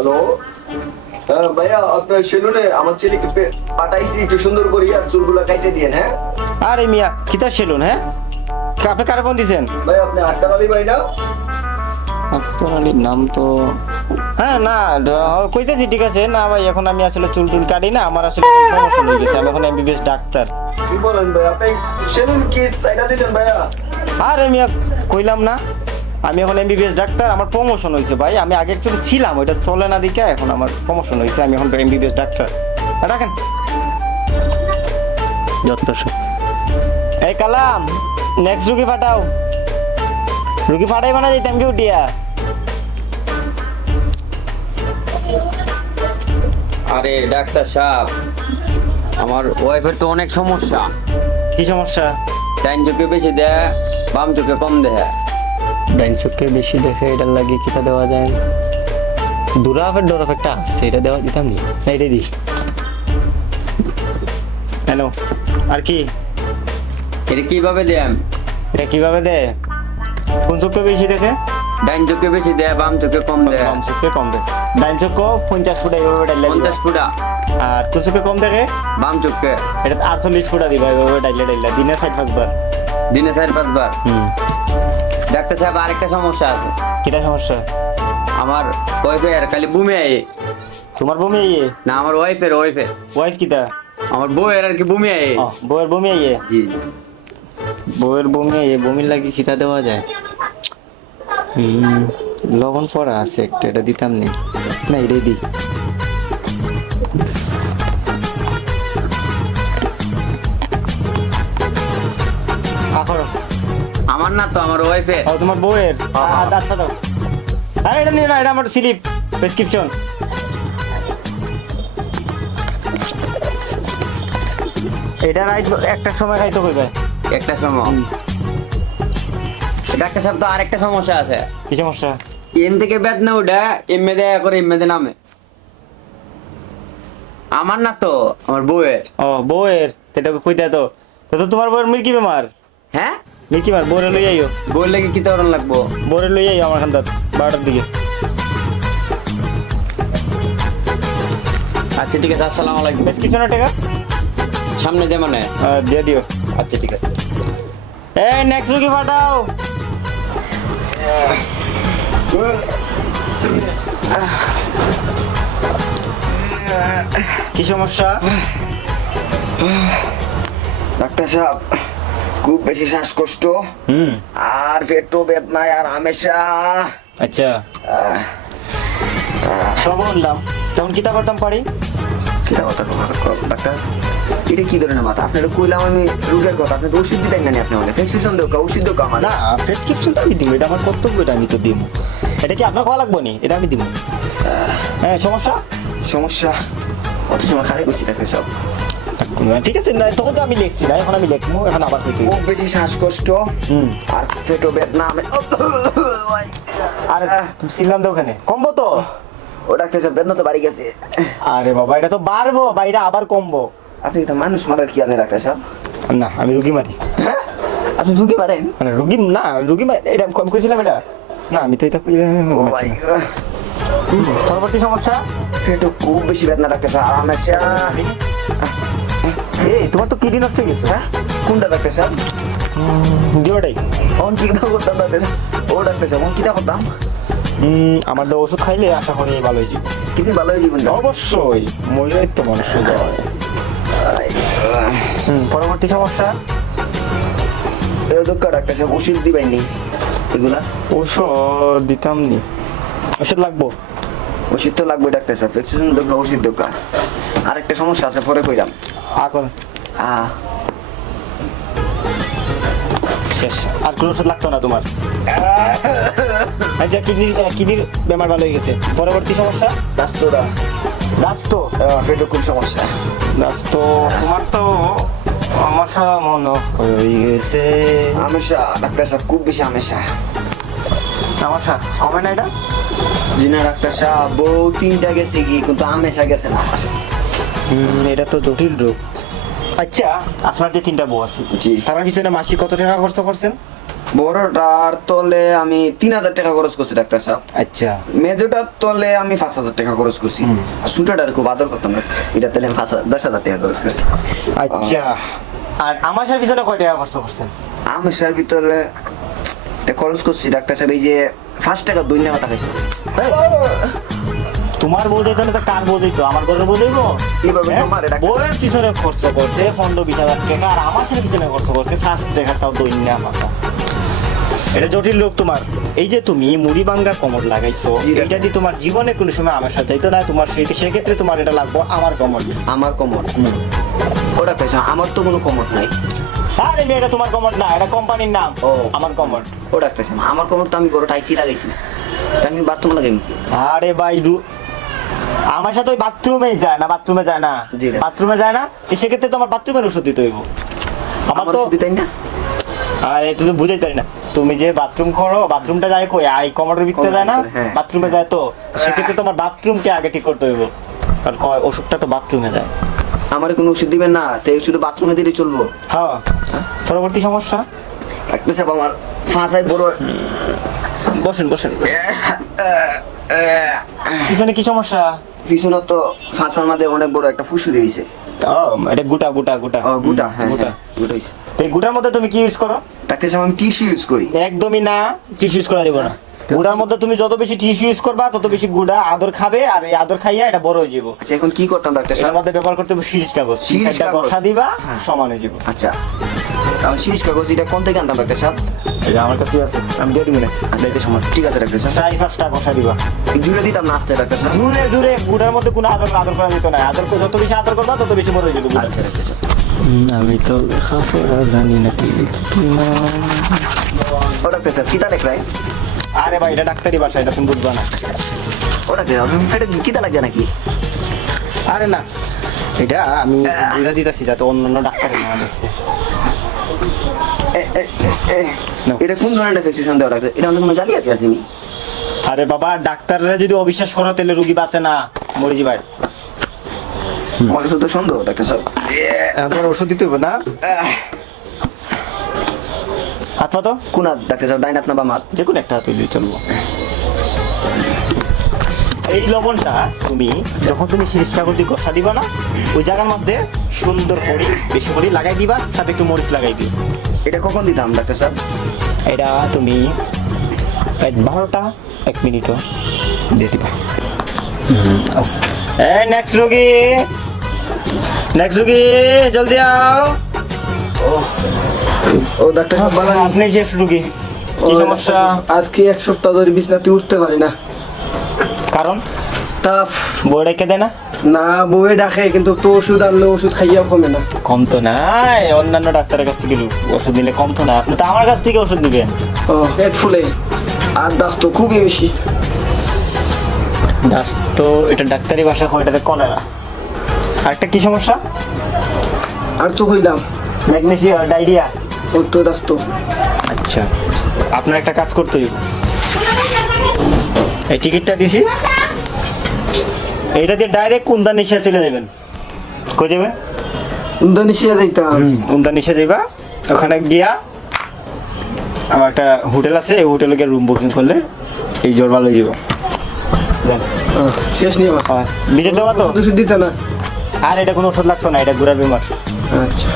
Hello, হ্যাঁ ভাইয়া, আপনার সেলুনে আমার ছেলেকে পাঠাইছি, একটু সুন্দর করে আর চুলগুলা কাইটে দিয়েন। হ্যাঁ আরে মিয়া কিতা সেলুন? হ্যাঁ আপনি কারে ফোন দিছেন? ভাই, আপনি আক্তার আলী ভাই না? আক্তার আলীর নাম তো হ্যাঁ না কইতেছি, ঠিক আছে না ভাই, এখন আমি আসলে চুল টুল কাটি না, আমার আসলে প্রমোশন হয়ে গেছে, আমি এখন এমবিবিএস ডাক্তার। কি বলেন ভাই, আপনি সেলুন কি চাইনা দিয়েছেন ভাইয়া? আরে মিয়া কইলাম না, আমি এখন এমবিবিএস ডাক্তার, আমার প্রমোশন হয়েছে ভাই। আমি আগে অ্যাকচুয়ালি ছিলাম, ওইটা চলে না দিকে, এখন আমার প্রমোশন হয়েছে, আমি এখন এমবিবিএস ডাক্তার। রাখেন যত সব। এই কালাম, নেক্সট রুগী পাঠাও। রুগী পাঠাইবা না যেতাম কি উঠিয়া? আরে ডাক্তার সাহেব, আমার ওয়াইফের তো অনেক সমস্যা। কি সমস্যা? ডাইন চোখে বেশি দেয়, বাম চোখে কম দেয়। ডাইন চোখে বেশি দেখে এটার লাগে কিতা দেওয়া যায়? দুরাফের ডোরাফ একটা আছে, এটা দেওয়া দিতাম নি, এটাই দিই। হ্যালো, আর কি? এটা কিভাবে দেন? এটা কিভাবে দেয়? কোন চোখে বেশি দেখে? ডাইন চোখে বেশি দেয়, বাম চোখে কম দেয়। বাম চোখে কম দেখে। ডাইন চোখে 50 ফুট এইভাবে ডাইলে দিবা। 50 ফুটা। আর কোন চোখে কম দেখে? বাম চোখে এটা 48 ফুটা দিবা, এইভাবে ডাইলে দিনে 4-5 বার। দিনে 4-5 বার। ডাক্তার সাহেব, আরেকটা সমস্যা আছে। কিটা সমস্যা? আমার ওয়াইফের খালি বমি আয়ে। তোমার বমি আইয়ে? না, আমার ওয়াইফের ওয়াইফ কিটা? আমার বউয়ের আর কি বমি আয়ে। বউয়ের বমি আইয়ে? জি। বউয়ের বমি আইয়ে, বমির লাগে খিতা দেওয়া যায়? লবণ পড়া আছে একটা, এটা দিতাম নি, না এটাই দিই। আখরো আমার না তো, আমার ওয়াইফের। ও তোমার বউয়ের? আচ্ছা দাও। আরে এটা নিয়ে না, এটা আমার স্লিপ প্রেসক্রিপশন। এটা রাইট একটা সময় খাইতে কইবে। একটা সময়। ডাক্তার সাহেব, তো আরেকটা সমস্যা আছে। কি সমস্যা? এম থেকে বেদনা উঠে এমে দেয়া করে এমে নামে। আমার না তো, আমার বউয়ের। ও বউয়ের, এটা কইতে তো। তো তোমার বউয়ের মির্কি বেমার? হ্যাঁ, মির্কি বেমার, বউরে লই আইও। বউর লেগে কি তরণ লাগবো? বউরে লই আইও আমার খান্দাত 12টার দিকে। আচ্ছা ঠিক আছে, আসসালামু আলাইকুম। প্রেসক্রিপশনের টাকা সামনে দে মানে। দিয়ে দিও। আচ্ছা ঠিক আছে। এই নেক্সট রুগী পাঠাও। কি সমস্যা? ডাক্তার সাহেব, খুব বেশি শ্বাসকষ্ট আর পেটও বেদনা আর আমেশা। আচ্ছা সব বললাম, তখন কিতা করতাম পারি? কিটা কথা ডাক্তার, এটা কি ধরনের মাথা? আপনারা কইলাম আমি রোগের কথা, আপনি তো ওষুধ দিতেন না, আপনি মানে প্রেসক্রিপশন দেও, ওষুধ দেও আমার। না, প্রেসক্রিপশন তো আমি দিব, এটা আমার কর্তব্য, এটা আমি তো দিব। এটা কি আপনার খাওয়া লাগবে নি? এটা আমি দিব। হ্যাঁ সমস্যা? সমস্যা অত সময় খালি করছি ডাক্তার সাহেব। ঠিক আছে, না তখন তো আমি লিখছি না, এখন আমি লিখবো, এখন আবার কইতে খুব বেশি শ্বাসকষ্ট আর পেটও বেদনা। আরে ছিলাম তো ওখানে, কমবো তো? ও ডাক্তার সাহেব, বেদনা তো বাড়ি গেছে। আরে বাবা, এটা তো বাড়বো বা এটা আবার কমবো। আপনি তো মানুষ মারার কি আনেন ডাক্তার সাহেব? না আমি রুগী মারি। হ্যাঁ, আপনি রুগী মারেন? মানে রুগী না, রুগী মারি, এটা কম কইছিলাম এটা। না আমি তো এটা ও ভাই, পরবর্তী সমস্যা? পেটও খুব বেশি বেদনা ডাক্তার সাহেব, আর আমেশা। এই তোমার তো কিডনি নষ্ট হয়ে গেছে। হ্যাঁ, কোনটা ডাক্তার সাহেব? দিওটাই। অন কি করতাম ডাক্তার সাহেব? ও ডাক্তার সাহেব, অন কিটা করতাম? আমার তো ওষুধ খাইলে আশা করি ভালো হয়ে যাবে। কিন্তু ভালো হয়ে জীবন। অবশ্যই, মজাই তো মানুষ সোজা হয়। পরবর্তী সমস্যা? এও দোকা ডাক্তার সাহেব, ওষুধ দিবেননি এগুলা? ওষুধ দিতাম নি। ওষুধ লাগবো? ওষুধ তো লাগবে ডাক্তার সাহেব, প্রেসক্রিপশন দোকা, ওষুধ দোকা। আরেকটা সমস্যা আছে, পরে কইরাম। এখন আহ, শেষ, আর কোনো ওষুধ লাগতো না তোমার? আচ্ছা, কিডনির বেমার ভালো হয়ে গেছে। পরবর্তী সমস্যা? দাস্তরা, দাস্ত। পেটও খুব সমস্যা। দাস্ত তোমার তো সমস্যা মনে হয়ে গেছে। আমেশা ডাক্তার সাহেব, খুব বেশি আমেশা। সমস্যা কমে না এটা? জি না ডাক্তার সাহেব, বউ 3টা গেছে কি, কিন্তু আমেশা গেছে না। এটা তো জটিল রোগ। আচ্ছা, আপনার যে 3টা বউ আছে, জি। তার পিছনে মাসিক কত টাকা খরচ করছেন? বড়টার তলে আমি 3,000 টাকা খরচ করছি ডাক্তার সাহেব। আচ্ছা মেজোটার তলে আমি 5,000 টাকা খরচ করছি। আর ছোটটার খুব আদর করতাম লাগছে, এটা তাহলে আমি 10,000 টাকা খরচ করছি। আচ্ছা আর আমাশার পিছনে কয় টাকা খরচ করছেন? আমেশার ভিতরে এটা খরচ করছি ডাক্তার সাহেব, এই যে 5 টাকা দৈন্য কথা খাইছি। তোমার বউ যেত না তো কার বউ যেত? আমার ঘরে বউ যেত? এইভাবে তোমার এটা- বউয়ের পিছনে খরচ করছে 15-20 হাজার টাকা, আর আমাশার পিছনে খরচ করছে 5 টাকা, তাও দৈন্য মাথা। এটা জটিল লোক তোমার। এই যে তুমি মুড়ি ভাঙ্গা কমর লাগাইছো, জি, এটা দিয়ে তোমার জীবনে কোনো সময় আমার সাথে যাইতো না, তোমার সেক্ষেত্রে তোমার এটা লাগবো আমার কমর। আমার কমর ও ডাক্তার সাহেব, আমার তো কোনো কমর নাই। আরে মেয়ে, এটা তোমার কমর না, এটা কোম্পানির নাম। ও। আমার কমর। ও ডাক্তার সাহেব, আমার কমর তো আমি বড় টাইসি লাগাইছি, তা আমি বাথরুম লাগাই। আরে ভাই আমার সাথে ওই বাথরুমে যায় না, বাথরুমে যায় না, জি না। বাথরুমে যায় না, সেক্ষেত্রে তো আমার বাথরুমের ওষুধ দিতে হইব। আমার তো তাই না? আরে তুই তো বুঝাই পারি না, তুমি যে বাথরুম করো, বাথরুমটা যায় কই? আই কমরের ভিতরে যায় না, কমরের ভিতরে, হ্যাঁ। বাথরুমে যায় তো, সেক্ষেত্রে তোমার বাথরুমকে আগে ঠিক করতে হইব, কারণ ওষুধটা তো বাথরুমে যায়। আমার কোনো ওষুধ দিবেন না, তাই শুধু বাথরুমে দিলে চলবো? হ্যাঁ, পরবর্তী সমস্যা। ডাক্তার সাহেব, আমার ফাঁসাই বড়। বসেন বসেন। পিছনে কি সমস্যা? পিছনে তো ফাঁসার মধ্যে অনেক বড় একটা ফুসুরি হয়েছে। ও, এটা গুটা গুটা গুটা। ও গুটা, হ্যাঁ গুটা। হ্যাঁ, গুটা হয়েছে। তো এই গুটার মধ্যে তুমি কি ইউজ করো? ডাক্তার সাহেব, আমি টিস্যু ইউজ করি। একদমই না, টিস্যু ইউজ করা যাবে না। গুড়ার মধ্যে তুমি যত বেশি টিস্যু ইউজ করবা, তত বেশি গুড়া আদর খাবে, আর এই আদর খাইয়া এটা বড় হয়ে যাবো। আচ্ছা, এখন কি করতাম ডাক্তার এর সাহেব? মধ্যে ব্যবহার করতে হবে শিরিষ কাগজ। শিরিষ একটা কাগজ। বসা দিবা, হ্যাঁ। সমান হয়ে যাবো। আচ্ছা, আমি শীষ কাগজ এটা কোন থেকে আনতাম ডাক্তার সাহেব? এটা আমার কাছে আছে, আমি দিয়ে দিব না। দেখতে সময় ঠিক আছে ডাক্তার সাহেব। 4-5টা বসা দিবা। জুড়ে দিতাম না আসতে ডাক্তার সাহেব। জুড়ে জুড়ে গুড়ার মধ্যে কোনো আদর আদর করা যেত না। যত বেশি আদর করবা, তত বেশি বড় হয়ে যাবে গুড়া। আচ্ছা ডাক্তার সাহেব। আমি তো লেখাপড়া জানি না কি। ও ডাক্তার সাহেব, কিতা লেখ রায়? আরে ভাই, এটা ডাক্তারি ভাষা, এটা তুমি বুঝবা না। ও ডাক্তার সাহেব, পেটে কিতা লাগছে নাকি? আরে না, এটা আমি এটা দিতেছি যাতে অন্যান্য ডাক্তার না দেখে। No. এটা কোন ধরনের ফেক্সিশন দেওয়া ডাক্তার? এটা আমাদের কোনো জালিয়াতি আসেনি? আরে বাবা, ডাক্তাররা যদি অবিশ্বাস করো, তাহলে রুগী বাঁচে না, মরিজি ভাই। আমার কাছে তো সন্দেহ ডাক্তার সাহেব। এরপর ওষুধ দিতে হবে না? হাত পা তো কোন হাত ডাক্তার সাহেব, ডাইন হাত না বাম হাত? যে কোনো একটা হাত হইলেই চলবো। এই লবণটা তুমি যখন তুমি শিরিষ কাগজ দিয়ে কষা দিবা না, ওই জায়গার মধ্যে সুন্দর করে বেশি করে লাগাই দিবা, সাথে একটু মরিচ লাগাই দিও। এটা কখন দিতাম ডাক্তার সাহেব? এটা তুমি 12টা 1 মিনিটও দিয়ে দিবা। এই নেক্সট রোগী, নেক্সট রোগী, জলদি আও। ও ডাক্তার সাহেব, ভালো আছেন? আপনি শেষ রোগী, কি সমস্যা? আজকে 1 সপ্তাহ ধরে বিছনাতে উঠতে পারি না। কারণ টাফ। বই রেখে দেয় না? না, বউয়ে ডাকে, কিন্তু তো ওষুধ আনলে ওষুধ খাইয়াও কমে না। কম তো না, অন্যান্য ডাক্তারের কাছ থেকে ওষুধ নিলে কম তো না, আপনি তো আমার কাছ থেকে ওষুধ দিবেন। ও পেট ফুলে আর দাস তো খুবই বেশি। দাস তো এটা ডাক্তারি ভাষা হয়, এটাতে কলেরা। আরেকটা কি সমস্যা? আর তো হইলাম ম্যাগনেসিয়াম, ডায়রিয়া। ও তো দাস তো। আচ্ছা, আপনার একটা কাজ করতে হইব। এই টিকিটটা দিছি, এইটা দিয়ে ডাইরেক্ট উন্দানিশা চলে যাবেন। কই যাবেন? ইন্দোনেশিয়া যাইতাম। উন্দানিশা যাইবা, ওখানে গিয়া আমার একটা হোটেল আছে, এই হোটেলে গিয়ে রুম বুকিং করলে এই জ্বর ভালো হয়ে যাব। শেষ নিয়ে বিজয় দেওয়া তো? ওষুধ দিতে না। আর এটা কোনো ওষুধ লাগতো না, এটা ঘোরার বেমার। আচ্ছা।